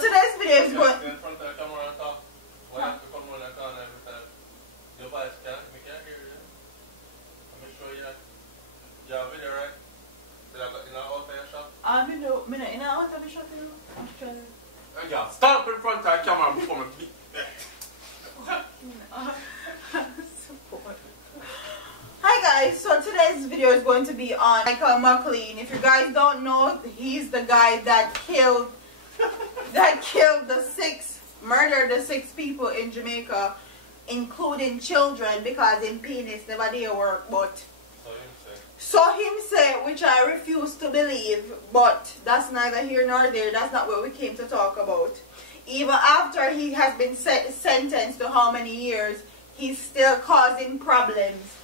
today's video is going. In front of the camera and talk. Why you have to come on the corner every time? Your voice can't. We can't hear you. Let me show you. You have video, right? Did I got in and out of your shop? Video. Me not in and out of the shop, you know. I'm trying to. Yeah, stand up in front of the camera before me beat. Hi guys, so today's video is going to be on Micheal Mclean. If you guys don't know, he's the guy that murdered the six people in Jamaica, including children, because in penis never did work, but so him say, which I refuse to believe, but that's neither here nor there. That's not what we came to talk about. Even after he has been sentenced to how many years, he's still causing problems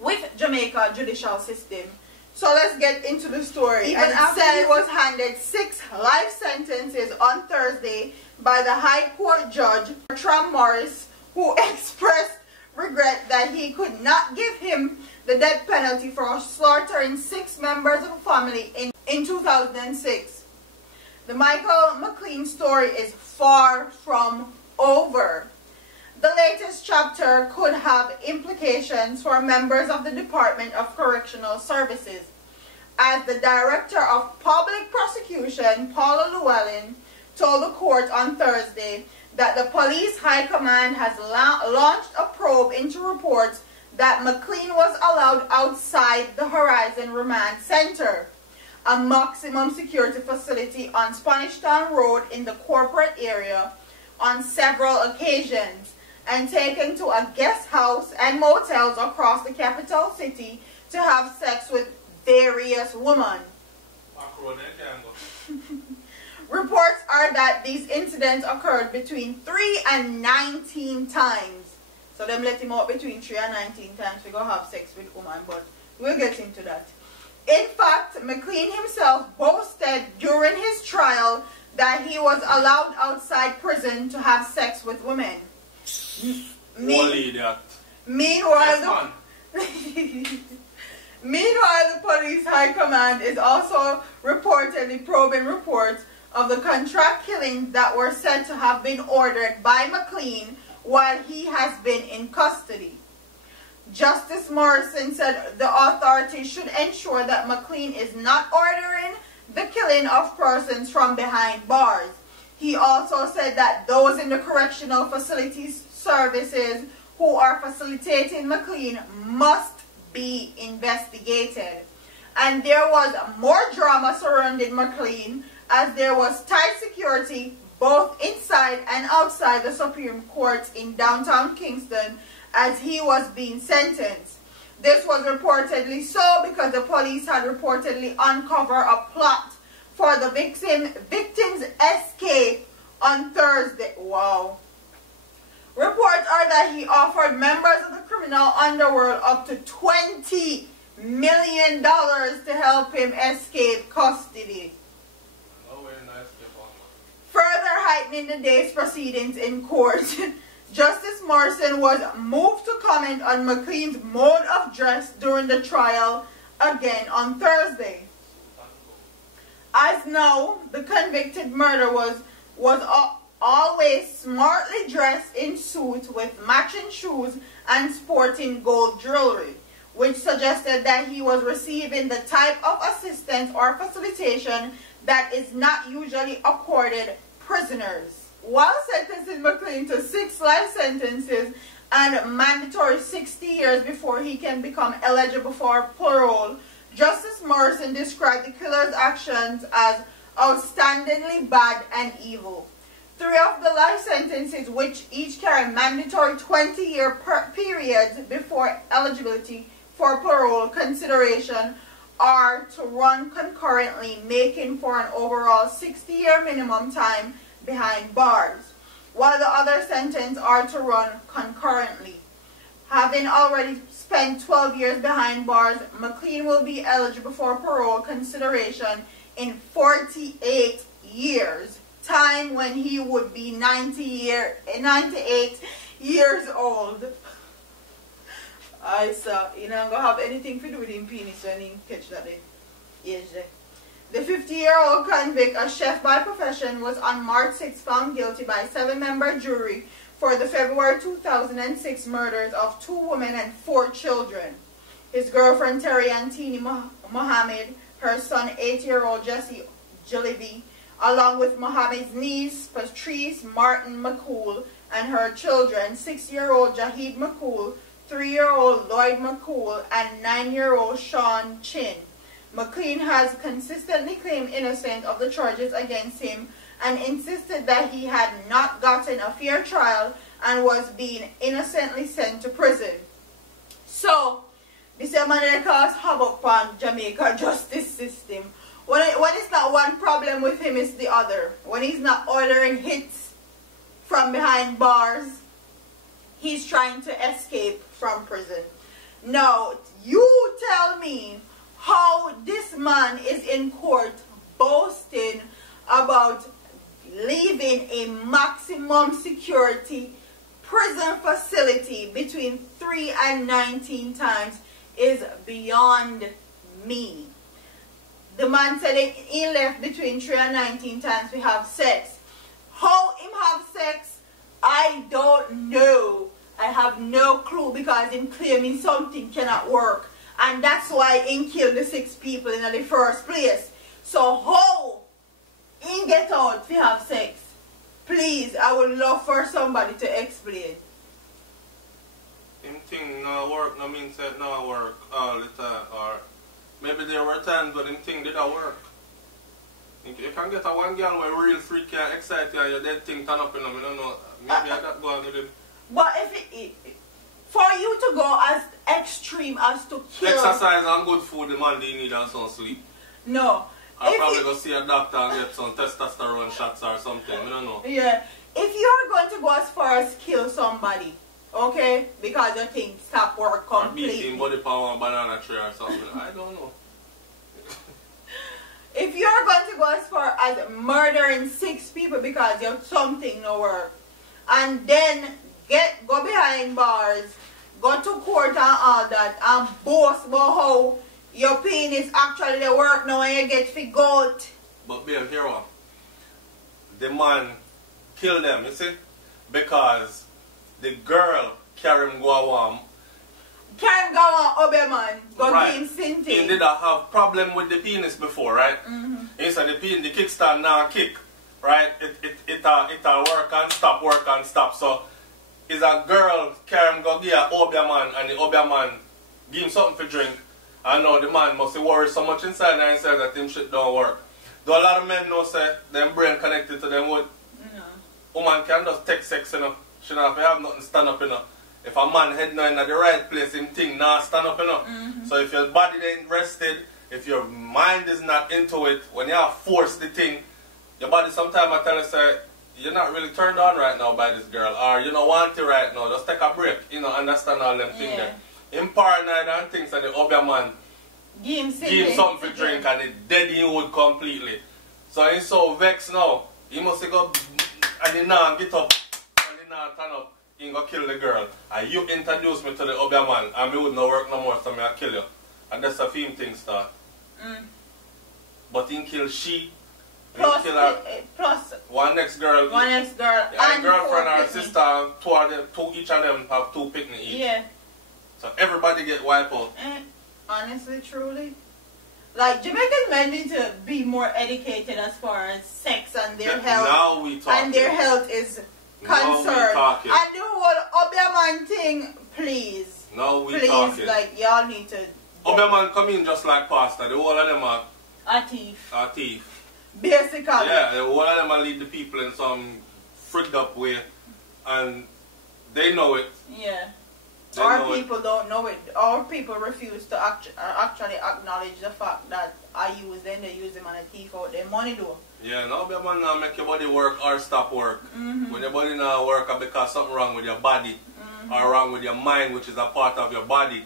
with Jamaica judicial system. So let's get into the story. Even after he was handed 6 life sentences on Thursday by the High Court Judge Trump Morris, who expressed regret that he could not give him the death penalty for slaughtering 6 members of a family in 2006. The Micheal Mclean story is far from over. The latest chapter could have implications for members of the Department of Correctional Services, as the Director of Public Prosecution, Paula Llewellyn, told the court on Thursday that the police high command has launched a probe into reports that Mclean was allowed outside the Horizon Remand Center, a maximum security facility on Spanish Town Road in the corporate area, on several occasions, and taken to a guest house and motels across the capital city to have sex with various women. Reports are that these incidents occurred between 3 and 19 times. So them let him out between 3 and 19 times to go have sex with women, but we'll get into that. In fact, Mclean himself boasted during his trial that he was allowed outside prison to have sex with women. Meanwhile, the police high command is also reportedly probing reports of the contract killings that were said to have been ordered by Mclean while he has been in custody. Justice Morrison said the authorities should ensure that Mclean is not ordering the killing of persons from behind bars. He also said that those in the correctional facilities services who are facilitating Mclean must be investigated. And there was more drama surrounding Mclean, as there was tight security both inside and outside the Supreme Court in downtown Kingston as he was being sentenced. This was reportedly so because the police had reportedly uncovered a plot for the victim's escape on Thursday. Wow. Reports are that he offered members of the criminal underworld up to $20 million to help him escape custody, further heightening the day's proceedings in court. Justice Morrison was moved to comment on Mclean's mode of dress during the trial again on Thursday. As now, the convicted murderer was always smartly dressed in suits with matching shoes and sporting gold jewelry, which suggested that he was receiving the type of assistance or facilitation that is not usually accorded prisoners. While sentencing Mclean to 6 life sentences and mandatory 60 years before he can become eligible for parole, Justice Morrison described the killer's actions as outstandingly bad and evil. 3 of the life sentences, which each carry mandatory 20-year periods before eligibility for parole consideration, are to run concurrently, making for an overall 60-year minimum time behind bars, while the other sentences are to run concurrently. Having already spent 12 years behind bars, Mclean will be eligible for parole consideration in 48 years, time when he would be 98 years old. So, you know, I'm going to have anything to do with him penis when he catch that age there. The 50-year-old convict, a chef by profession, was on March 6 found guilty by a 7-member jury for the February 2006 murders of 2 women and 4 children. His girlfriend Terry Antini Mohammed, her son 8-year-old Jesse Jalevi, along with Mohammed's niece Patrice Martin McCool and her children 6-year-old Jahid McCool, 3-year-old Lloyd McCool, and 9-year-old Sean Chin. Mclean has consistently claimed innocent of the charges against him and insisted that he had not gotten a fair trial and was being innocently sent to prison. So, this is a man that causes havoc on Jamaica justice system. When it's not one problem with him, it's the other. When he's not ordering hits from behind bars, he's trying to escape from prison. Now, you tell me how this man is in court boasting about leaving a maximum security prison facility between 3 and 19 times is beyond me. The man said he left between 3 and 19 times we have sex. How him have sex, I don't know. I have no clue because him claiming something cannot work. And that's why he killed the 6 people in the first place. So how he get out to have sex? Please, I would love for somebody to explain. Him thing no work, no means that no work all the time. Or maybe there were times when him thing didn't work. You can get a one girl where real freak can excite you and your dead thing turn up in them, you don't know. Maybe I got go on with him. But if for you to go as extreme as to kill... Exercise and good food, the man need and some sleep. No. I'll probably go see a doctor and get some testosterone shots or something, I don't know. Yeah. If you're going to go as far as kill somebody, okay, because you think stop work completely. Or beating body power on banana tree or something, I don't know. If you're going to go as far as murdering 6 people because you have something no work, and then go behind bars, go to court and all that, and boast about how your penis actually they work now and you get figured out. But babe, here what? The man killed them, you see? Because the girl carry him go on. Carry him go on Obeman, go right. give him sinting. He did have problem with the penis before, right? He said the kickstand now kick, right? It work and stop. So is a girl carry him go give a Obeman and the Obeman give him something for drink. I know the man must worry so much inside and inside that him shit don't work. Though a lot of men know say them brain connected to them wood. Woman can just take sex, you know. She don't have nothing stand up, you know. If a man head now in the right place, him thing nah stand up, you know. So if your body ain't rested, if your mind is not into it, when you have forced the thing, your body sometimes I tell you say, you're not really turned on right now by this girl, or you don't want it right now, just take a break, you know, understand all them things there. Him paranoid and things and the other man give him something to drink and it dead in wood completely. So he's so vexed now. He must go and he now get up and he now turn up, he go kill the girl. And you introduce me to the other man and me would not work no more, so me I kill you. And that's a film thing start. But he kill she. Plus, kill her, plus one next girl. Yeah, and girlfriend and sister, each of them have 2 picnic each. Yeah. So everybody get wiped out. Honestly, truly. Like, Jamaican men need to be more educated as far as sex and their health. Now we talking. And their health is concerned. And the whole Obeman thing, please. Now we please, talking. like, y'all need to... Obeman come in just like pastor. The whole of them are... A thief. A thief. Basically. Yeah, the whole of them are lead the people in some frigged up way. And they know it. Yeah. Our people don't know it. Our people refuse to actually acknowledge the fact that I use them, they use them and a thief out their money though. Yeah, now man now make your body work or stop work. When your body now work because something wrong with your body or wrong with your mind, which is a part of your body.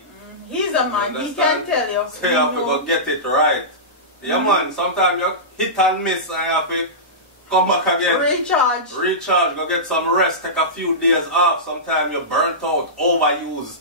He's a man, he can tell you. So you have to go get it right. Yeah man, sometimes you hit and miss and you have to come back again. Recharge, go get some rest, take a few days off. Sometimes you're burnt out, overused.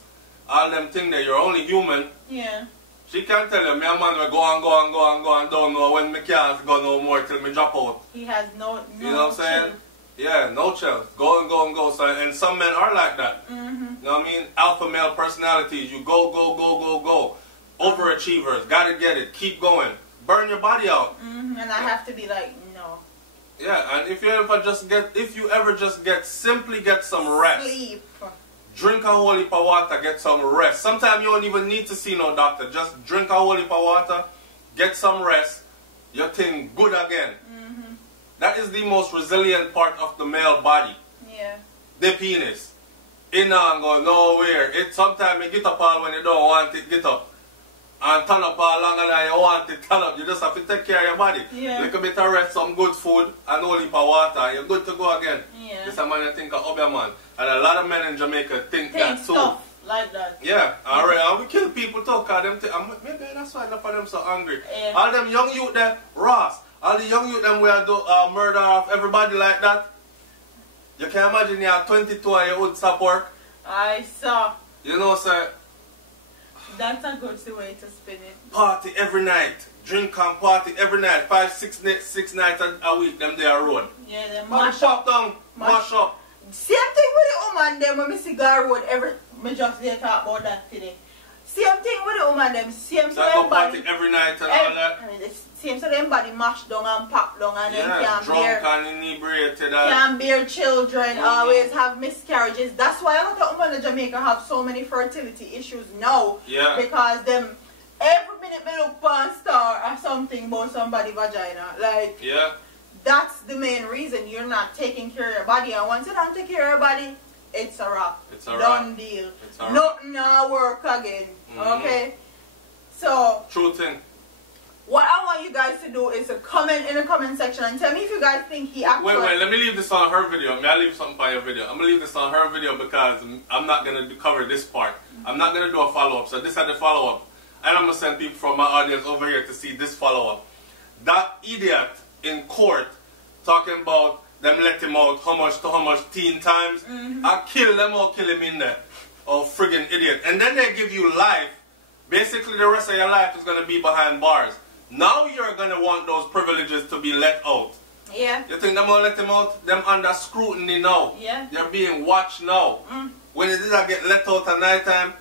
All them things that you're only human. Yeah. She can tell you, me a man will go and don't know when me can't go no more till me drop out. He has no you know what I'm saying? Yeah, no chill. Go and go. So, and some men are like that. You know what I mean? Alpha male personalities. You go. Overachievers. Gotta get it. Keep going. Burn your body out. And I have to be like, no. Yeah, and if you ever just get simply get some rest. Sleep. Drink a whole heap of water, get some rest. Sometimes you don't even need to see no doctor. Just drink a whole heap of water, get some rest, your thing good again. That is the most resilient part of the male body. Yeah. The penis. It not go nowhere. Sometimes you get up all when you don't want it, get up. And turn up all longer than you want it, turn up. You just have to take care of your body. Yeah. Little bit of rest, some good food, and a whole heap of water. You're good to go again. Yeah. This is a man you think of your man. And a lot of men in Jamaica think that too. Stuff like that. Yeah, alright, and we kill people too, because maybe that's why enough of them so angry. Yeah. All them young youth there, Ross, all the young youth them where do murder of everybody like that. You can imagine you're 22 and you would stop work. I saw. You know, sir. That's a good way to spin it. Party every night. Drink and party every night. 5, 6 nights a week, them there road. Yeah, them mash up down, mash up. Same thing with the woman them when we see Gar Road me just did talk about that today. Same thing with the woman them, same so them party every night and all that. Same so them body mashed down and packed down and then can't drunk bear and inebriated. Can't bear children, always have miscarriages. That's why a lot of women in Jamaica have so many fertility issues now. Yeah. Because them every minute me look for a star or something about somebody's vagina. Like yeah. That's the main reason you're not taking care of your body. And once you don't take care of your body, it's a wrap. It's a done deal. It's a Nothing now work again. Okay? So, true thing. What I want you guys to do is to comment in the comment section and tell me if you guys think he actually... Wait, let me leave this on her video. May I leave something for your video? I'm going to leave this on her video because I'm not going to cover this part. I'm not going to do a follow-up. So this is the follow-up. And I'm going to send people from my audience over here to see this follow-up. That idiot in court talking about them let him out how much 10 times. I kill them or kill him in there. Oh, friggin' idiot. And then they give you life. Basically the rest of your life is going to be behind bars. Now you're going to want those privileges to be let out. Yeah. You think them going to let him out? Them under scrutiny now. Yeah. They're being watched now. When did I get let out at night time?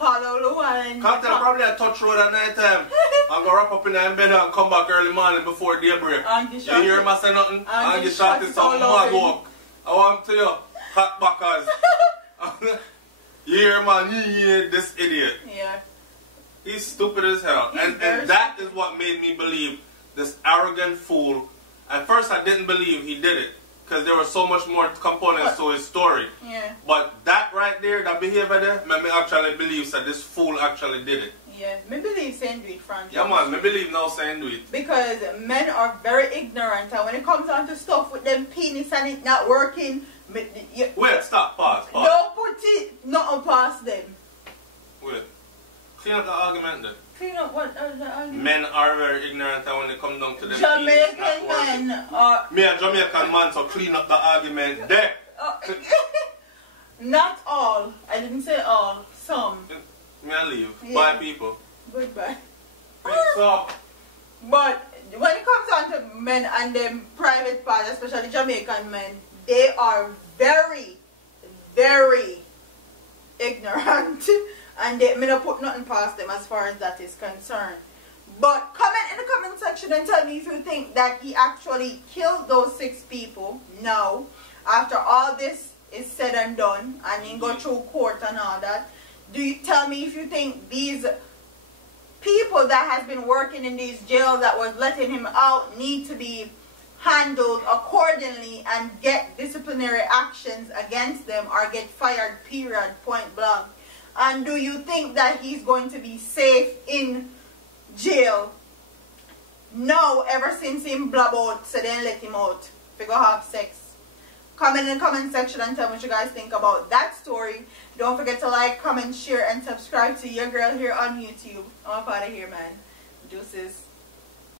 Can't tell probably a touch road at night time. I'm going to wrap up in bed and come back early morning before daybreak. You hear me say nothing? And get shot is some mad walk. I want to tell you, hot backers. You hear man, you hear this idiot. Yeah. He's stupid as hell. And that is what made me believe this arrogant fool. At first I didn't believe he did it. Because there were so much more components to his story. Yeah. But that right there, that behavior there, made me actually believe that this fool actually did it. Yeah, me believe saying do it, Frank. Yeah, man, me believe now saying do it. Because men are very ignorant, and when it comes down to stuff with them penis and it not working, wait, stop, pause. Don't put it nothing past them. Wait, clean up the argument then. Clean up what the argument? Men are very ignorant, and when it comes down to them Jamaican men are... Me a Jamaican man, so clean up the argument there. Not all. I didn't say all. Some. Me I leave. Yeah. Bye, people. Goodbye. Peace up. But when it comes down to men and them private parts, especially Jamaican men, they are very, very ignorant. And they may not put nothing past them as far as that is concerned. But comment in the comment section and tell me if you think that he actually killed those 6 people. No. After all this is said and done, and he go through court and all that, do you tell me if you think these people that has been working in these jails that was letting him out need to be handled accordingly and get disciplinary actions against them or get fired, period, point blank? And do you think that he's going to be safe in jail? No, ever since him blab out, so then let him out. If you go have sex. Comment in the comment section and tell me what you guys think about that story. Don't forget to like, comment, share, and subscribe to your girl here on YouTube. I'm up out of here, man. Deuces.